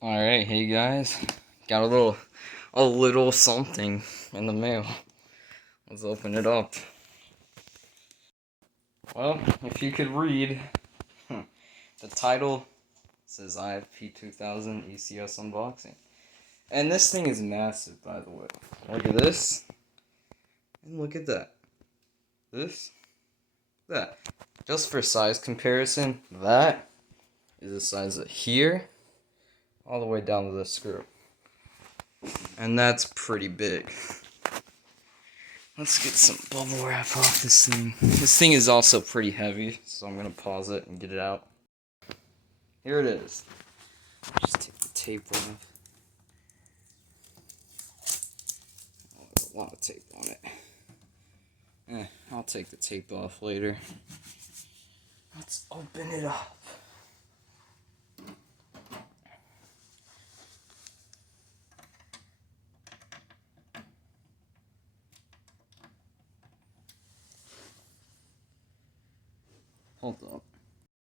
Alright, hey guys. Got a little something in the mail. Let's open it up. Well, if you could read, the title says IFP-2000ECS unboxing. And this thing is massive, by the way. Look at this. And look at that. This. That. Just for size comparison, that is the size of here, all the way down to the screw. And that's pretty big. Let's get some bubble wrap off this thing. This thing is also pretty heavy, so I'm gonna pause it and get it out. Here it is. Just take the tape off. Oh, there's a lot of tape on it. I'll take the tape off later. Let's open it up. Hold up.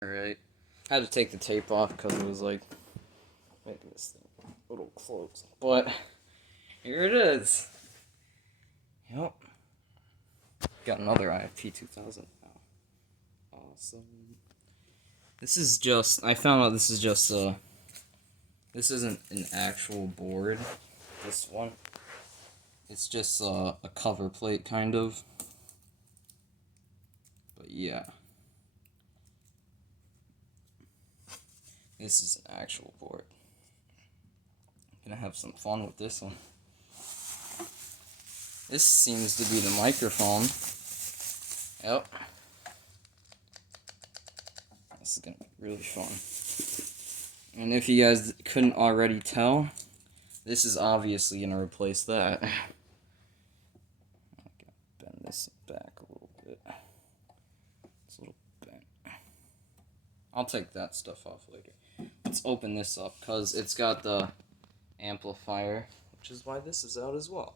Alright. I had to take the tape off because it was like making this thing a little close. But here it is. Yep. Got another IFP-2000 now. Awesome. This is just, I found out this is just this isn't an actual board, this one. It's just a cover plate, kind of. But yeah. This is an actual board. I'm gonna have some fun with this one. This seems to be the microphone. Yep. This is gonna be really fun. And if you guys couldn't already tell, this is obviously gonna replace that. I'm gonna bend this back a little bit. It's a little bent. I'll take that stuff off later. Let's open this up, because it's got the amplifier, which is why this is out as well.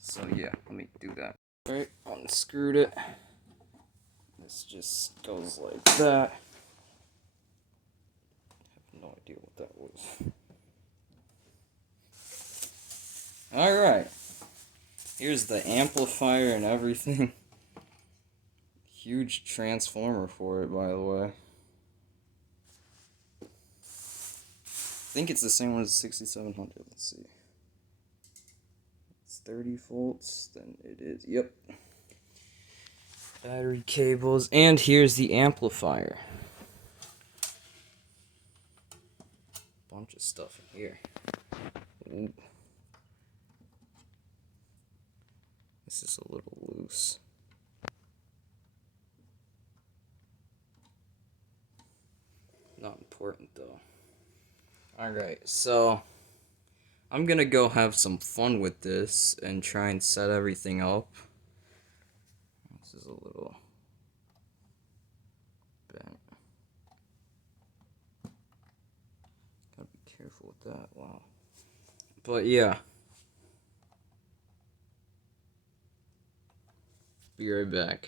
So yeah, let me do that. Alright, unscrewed it. This just goes like that. I have no idea what that was. Alright. Here's the amplifier and everything. Huge transformer for it, by the way. I think it's the same one as the 6700. Let's see. It's 30 volts, then it is. Yep. Battery cables, and here's the amplifier. Bunch of stuff in here. Ooh. This is a little loose. Not important though. Alright, so I'm gonna go have some fun with this and try and set everything up. This is a little bent. Gotta be careful with that. Wow. But yeah. Be right back.